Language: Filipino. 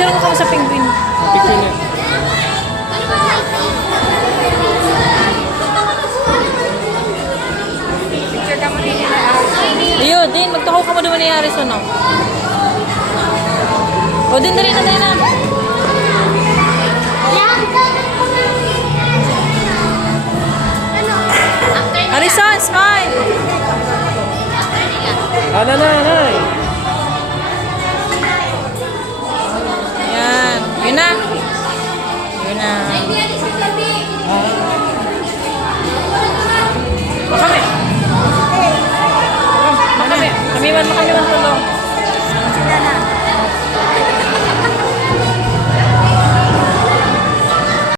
Picture ko sa penguin. Picture niya. Ayun, din. Magtukaw ka mo naman ni Harrison, no? O, din, dali na, dali na. Harrison, smile! Ah, nanay.